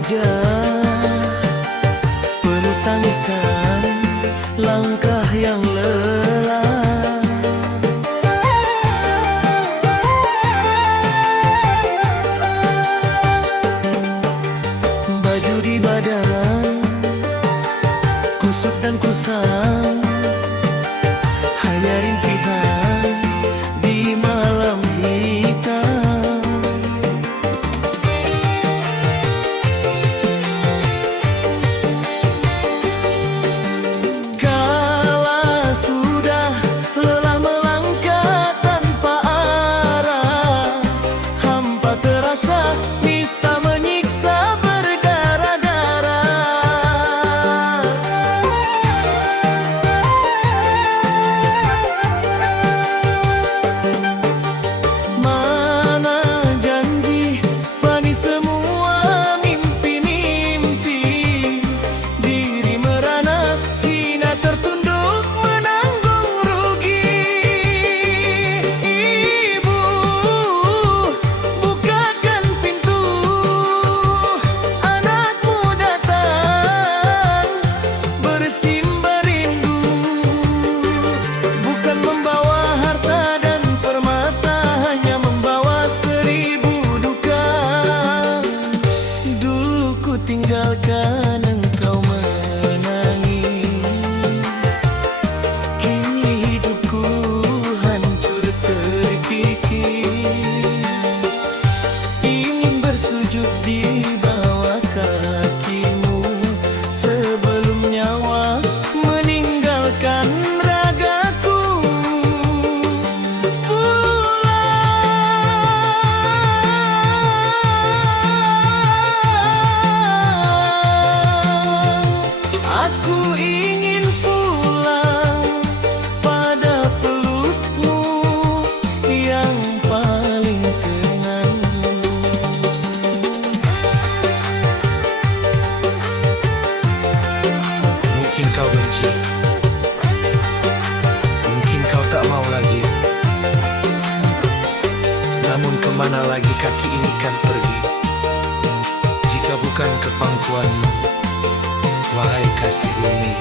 wajah penuh tangisan, langkah yang lelah. Baju di badan kusut dan kusam, hanya rintihan di malam hitam. Kala sudah lelah melangkah tanpa arah, hampa terasa nista menyiksa berdarah-darah. Mana janji fani semua mimpi-mimpi, diri merana hina tertunduk menanggung rugi. Ibu, bukakan pintu, anakmu datang bersimba rindu, bukan membawa harta dan permata, hanya membawa 1000 duka. Dulu ku tinggalkan engkau menangis, kini hidupku hancur terkikis. Ingin bersujud di bawah kakimu sebelum nyawa meninggalkan ragaku. Aku ingin pulang pada pelukmu yang paling tenang. Mungkin kau benci, mungkin kau tak mau lagi, namun kemana lagi kaki ini kan pergi, jika bukan ke pangkuanmu, wahai kasih bumi.